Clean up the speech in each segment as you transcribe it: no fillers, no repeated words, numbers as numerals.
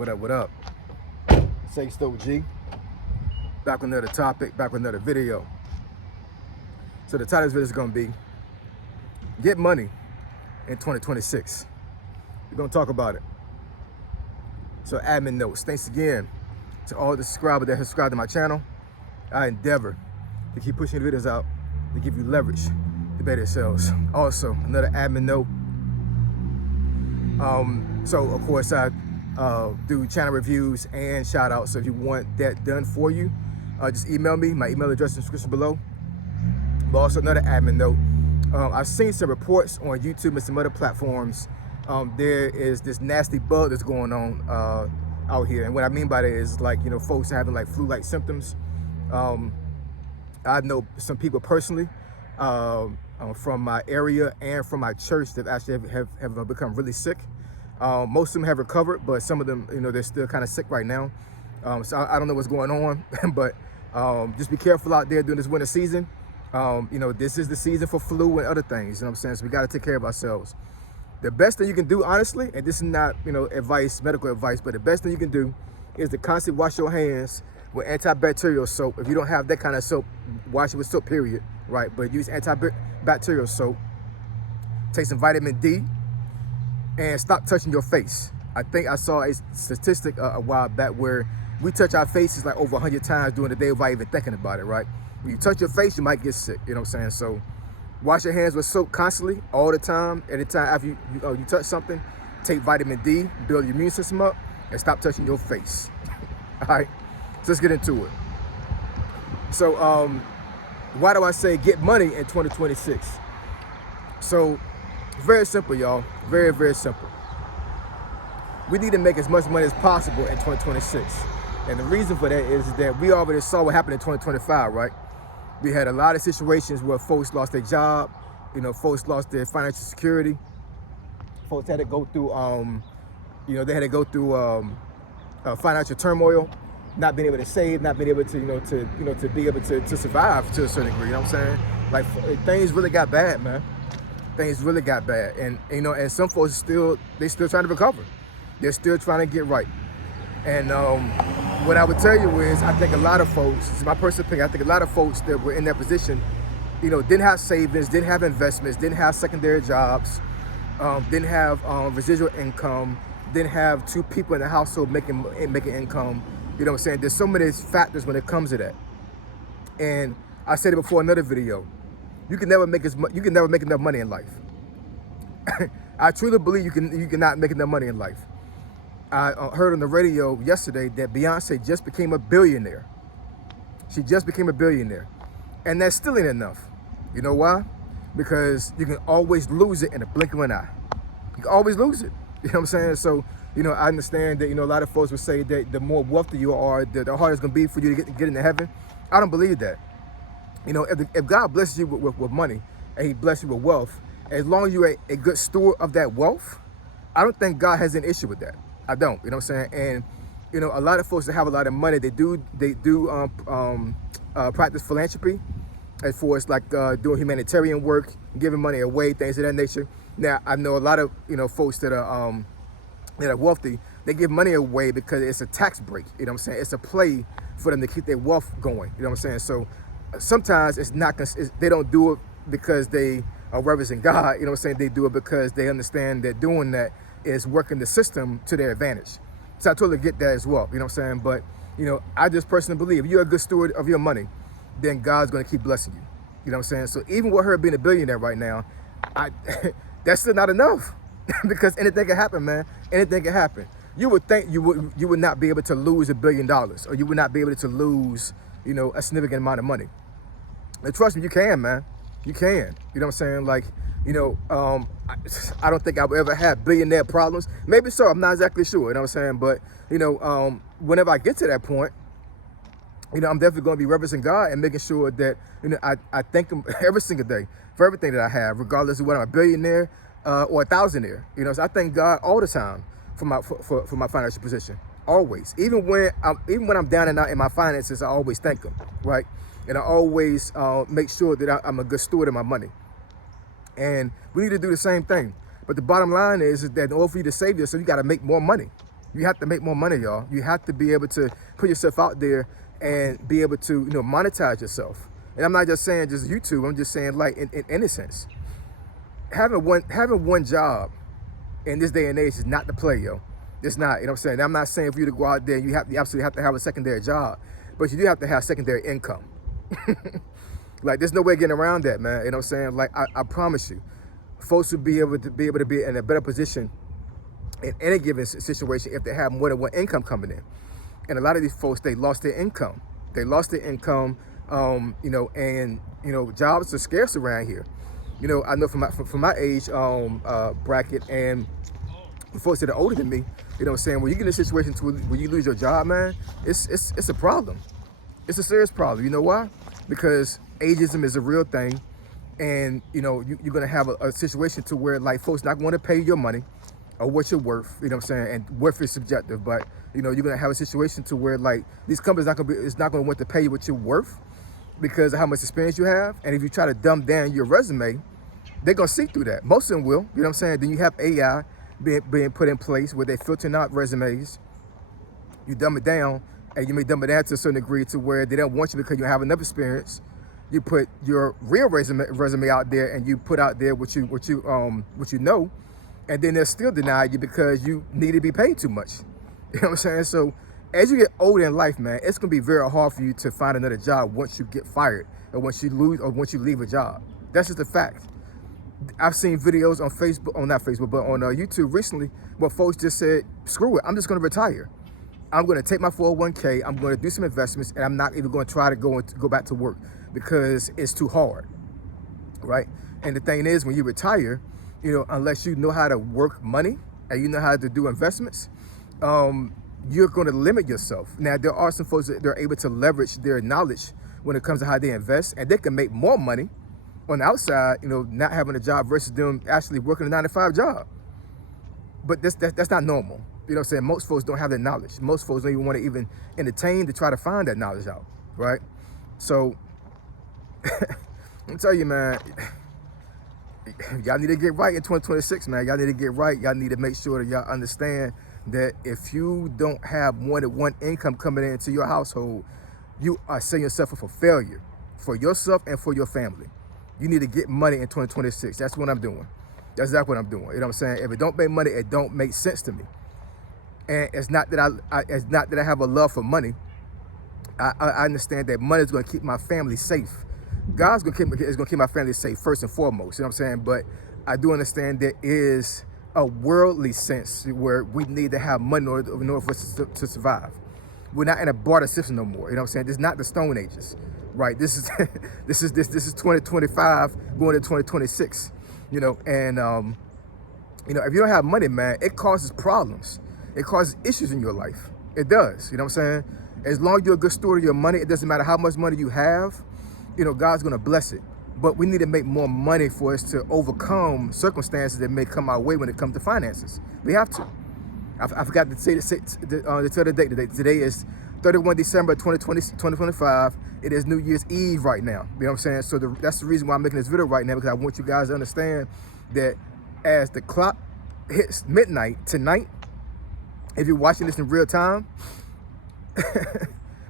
What up? Say Stoke G. Back with another topic, back with another video. So the title of this video is going to be Get Money in 2026. We're going to talk about it. So admin notes. Thanks again to all the subscribers that have subscribed to my channel. I endeavor to keep pushing the videos out to give you leverage to better yourselves. Also, another admin note. So of course I do channel reviews and shout outs. So if you want that done for you, just email me. My email address is in the description below. But also another admin note. I've seen some reports on YouTube and some other platforms. There is this nasty bug that's going on out here. And what I mean by that is, like, you know, folks having like flu-like symptoms. I know some people personally from my area and from my church that actually have become really sick. Most of them have recovered, but some of them, you know, they're still kind of sick right now. So I don't know what's going on, but just be careful out there during this winter season. You know, this is the season for flu and other things, you know what I'm saying? So we got to take care of ourselves. The best thing you can do, honestly, and this is not, you know, advice, medical advice, but the best thing you can do is to constantly wash your hands with antibacterial soap. If you don't have that kind of soap, wash it with soap, period, right? But use antibacterial soap. Take some vitamin D and stop touching your face. I think I saw a statistic a while back where we touch our faces like over 100 times during the day without even thinking about it, right? When you touch your face, you might get sick, you know what I'm saying? So wash your hands with soap constantly, all the time. Anytime after you touch something, take vitamin D, build your immune system up, and stop touching your face. All right, so let's get into it. So why do I say get money in 2026? So very simple, y'all. Very, very simple. We need to make as much money as possible in 2026. And the reason for that is that we already saw what happened in 2025, right? We had a lot of situations where folks lost their job, you know, folks lost their financial security. Folks had to go through, you know, they had to go through financial turmoil, not being able to save, not being able to, to be able to survive to a certain degree. You know what I'm saying? Like things really got bad, man. Things really got bad, and you know, and some folks still trying to recover. They're still trying to get right. And what I would tell you is, I think a lot of folks, this is my personal opinion, I think a lot of folks that were in that position, you know, didn't have savings, didn't have investments, didn't have secondary jobs, didn't have residual income, didn't have two people in the household making income. You know what I'm saying? There's so many factors when it comes to that. And I said it before in another video. You can never make enough money in life. I truly believe you cannot make enough money in life. I heard on the radio yesterday that Beyonce just became a billionaire. She just became a billionaire. And that still ain't enough. You know why? Because you can always lose it in a blink of an eye. You can always lose it. You know what I'm saying? So, you know, I understand that, you know, a lot of folks would say that the more wealthy you are, the harder it's going to be for you to get into heaven. I don't believe that. You know, if God blesses you with money and he blesses you with wealth, as long as you're a good steward of that wealth, I don't think God has an issue with that. I don't, you know what I'm saying? And, you know, a lot of folks that have a lot of money, they do practice philanthropy as far as like doing humanitarian work, giving money away, things of that nature. Now, I know a lot of, you know, folks that are wealthy, they give money away because it's a tax break, you know what I'm saying? It's a play for them to keep their wealth going, you know what I'm saying? So sometimes they don't do it because they are reverencing God, you know what I'm saying? They do it because they understand that doing that is working the system to their advantage. So I totally get that as well, you know what I'm saying? But, you know, I just personally believe if you're a good steward of your money, then God's going to keep blessing you. You know what I'm saying? So even with her being a billionaire right now, that's still not enough because anything can happen, man. Anything can happen. You would think you would not be able to lose $1 billion, or you would not be able to lose, you know, a significant amount of money. And trust me, you can, man. You can. You know what I'm saying? Like, you know, I don't think I will ever have billionaire problems. Maybe so. I'm not exactly sure. You know what I'm saying? But, you know, whenever I get to that point, you know, I'm definitely going to be reverencing God and making sure that, you know, I thank him every single day for everything that I have, regardless of whether I'm a billionaire or a thousandaire. You know, so I thank God all the time for my financial position. Always. Even when I'm down and out in my finances, I always thank him, right? And I always make sure that I'm a good steward of my money. And we need to do the same thing. But the bottom line is that in order for you to save yourself, you got to make more money. You have to make more money, y'all. You have to be able to put yourself out there and be able to, monetize yourself. And I'm not just saying just YouTube. I'm just saying, like, in a sense, having one job in this day and age is not the play, yo. It's not. You know what I'm saying? I'm not saying for you to go out there and you absolutely have to have a secondary job, but you do have to have secondary income. Like, there's no way getting around that, man. You know what I'm saying? Like, I promise you, folks will be able to be in a better position in any given situation if they have more than one income coming in. And a lot of these folks, they lost their income. They lost their income, jobs are scarce around here. I know from my age bracket, and folks that are older than me, you know what I'm saying, when you get in a situation when you lose your job, man, it's a problem. It's a serious problem. You know why? Because ageism is a real thing. And, you're going to have a situation to where, like, folks not going to pay your money or what you're worth, you know what I'm saying? And worth is subjective, but, you're going to have a situation to where, like, these companies not going to want to pay you what you're worth because of how much experience you have. And if you try to dumb down your resume, they're going to see through that. Most of them will, you know what I'm saying? Then you have AI being put in place where they're filtering out resumes. You dumb it down, and you may dumb it down to a certain degree to where they don't want you because you don't have enough experience. You put your real resume out there, and you put out there what you know, and then they'll still deny you because you need to be paid too much. You know what I'm saying? So as you get older in life, man, it's gonna be very hard for you to find another job once you get fired or once you leave a job. That's just a fact. I've seen videos on Facebook, not Facebook, but on YouTube recently, where folks just said, "Screw it, I'm just gonna retire. I'm gonna take my 401k. I'm gonna do some investments, and I'm not even gonna try to go back to work because it's too hard." Right? And the thing is, when you retire, unless you know how to work money and you know how to do investments, you're going to limit yourself. Now, there are some folks that they're able to leverage their knowledge when it comes to how they invest, and they can make more money on the outside, not having a job versus them actually working a 9-to-5 job. But that's not normal. You know what I'm saying? Most folks don't have that knowledge. Most folks don't even want to even entertain to try to find that knowledge out, right? So, I'm telling you, man, y'all need to get right in 2026, man. Y'all need to get right. Y'all need to make sure that y'all understand that if you don't have more than one income coming into your household, you are setting yourself up for failure for yourself and for your family. You need to get money in 2026. That's what I'm doing. That's exactly what I'm doing. You know what I'm saying? If it don't make money, it don't make sense to me. And it's not that I have a love for money. I understand that money is going to keep my family safe. God's is going to keep my family safe first and foremost. You know what I'm saying? But I do understand there is a worldly sense where we need to have money in order for us to survive. We're not in a barter system no more. You know what I'm saying? This is not the Stone Ages, right? This is this is 2025 going to 2026. And if you don't have money, man, it causes problems. It causes issues in your life. It does. You know what I'm saying? As long as you're a good steward of your money, it doesn't matter how much money you have. God's going to bless it. But we need to make more money for us to overcome circumstances that may come our way when it comes to finances. We have to. I forgot to tell the date today. Today is 31 December 2025. It is New Year's Eve right now. You know what I'm saying? So that's the reason why I'm making this video right now, because I want you guys to understand that as the clock hits midnight tonight, if you're watching this in real time,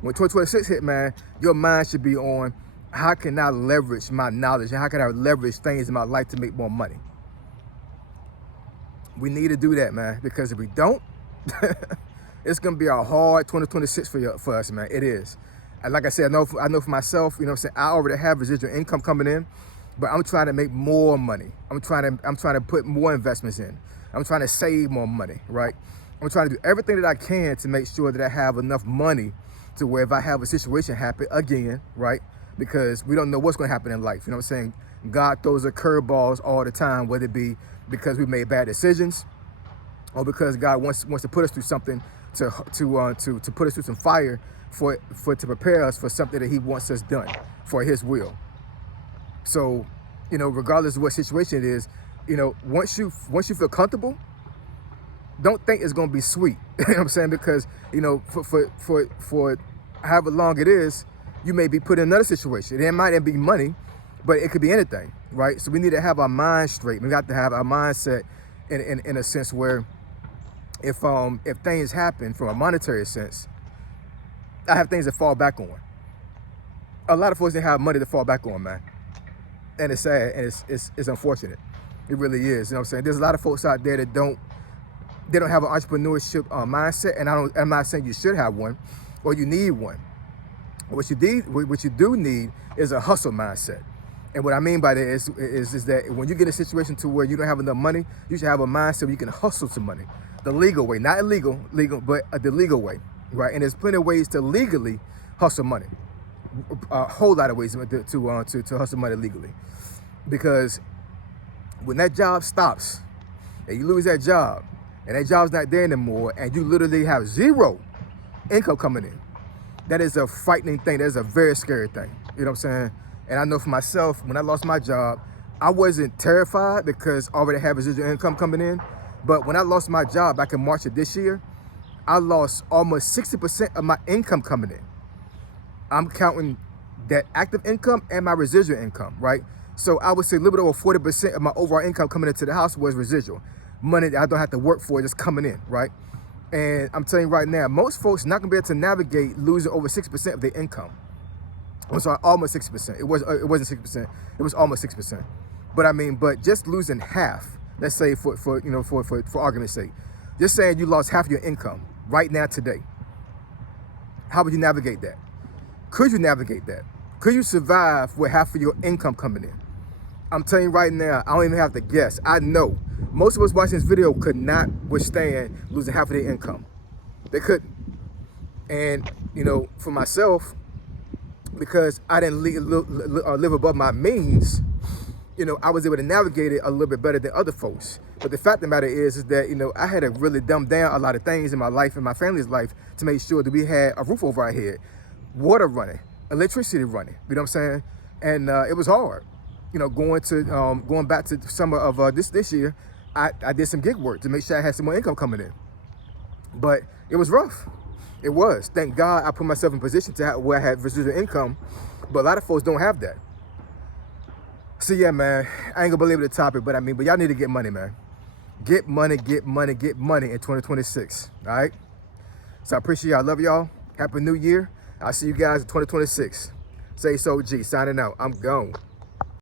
when 2026 hit, man, your mind should be on, how can I leverage my knowledge and how can I leverage things in my life to make more money? We need to do that, man, because if we don't, it's going to be a hard 2026 for us, man. It is. And like I said, I know for myself, you know what I'm saying, I already have residual income coming in, but I'm trying to make more money. I'm trying to put more investments in. I'm trying to save more money, right? I'm trying to do everything that I can to make sure that I have enough money to where if I have a situation happen again, right? Because we don't know what's going to happen in life. You know what I'm saying? God throws us curveballs all the time, whether it be because we made bad decisions or because God wants to put us through something to put us through some fire to prepare us for something that he wants us done for his will. So, regardless of what situation it is, once you feel comfortable, don't think it's gonna be sweet. You know what I'm saying? Because for however long it is, you may be put in another situation. It might not be money, but it could be anything, right? So we need to have our mind straight. We got to have our mindset in a sense where if things happen from a monetary sense, I have things to fall back on. A lot of folks didn't have money to fall back on, man. And it's sad, and it's unfortunate. It really is. You know what I'm saying? There's a lot of folks out there that don't have an entrepreneurship mindset, and I'm not saying you should have one or you need one. What you do need is a hustle mindset. And what I mean by that is that when you get in a situation to where you don't have enough money, you should have a mindset where you can hustle some money, the legal way, not illegal, but the legal way, right? And there's plenty of ways to legally hustle money, a whole lot of ways to hustle money legally, because when that job stops and you lose that job and that job's not there anymore, and you literally have zero income coming in, that is a frightening thing. That is a very scary thing. You know what I'm saying? And I know for myself, when I lost my job, I wasn't terrified because I already had residual income coming in. But when I lost my job back in March of this year, I lost almost 60% of my income coming in. I'm counting that active income and my residual income, right? So I would say a little bit over 40% of my overall income coming into the house was residual. Money that I don't have to work for, just coming in, right? And I'm telling you right now, most folks not gonna be able to navigate losing over 6% of their income. I'm sorry, almost 6%. It wasn't 6%. It was almost 6%. But just losing half. Let's say for argument's sake, just saying you lost half of your income right now today. How would you navigate that? Could you navigate that? Could you survive with half of your income coming in? I'm telling you right now, I don't even have to guess. I know most of us watching this video could not withstand losing half of their income. They couldn't. And for myself, because I didn't live above my means, I was able to navigate it a little bit better than other folks. But the fact of the matter is that, I had to really dumb down a lot of things in my life and my family's life to make sure that we had a roof over our head, water running, electricity running, you know what I'm saying? And it was hard. Going back to summer of this year, I did some gig work to make sure I had some more income coming in. But it was rough. It was. Thank God I put myself in a position where I had residual income, but a lot of folks don't have that. So yeah, man, I ain't gonna belabor the topic, but y'all need to get money, man. Get money in 2026, all right? So I appreciate y'all. I love y'all. Happy New Year. I'll see you guys in 2026. Say so, G. Signing out. I'm gone.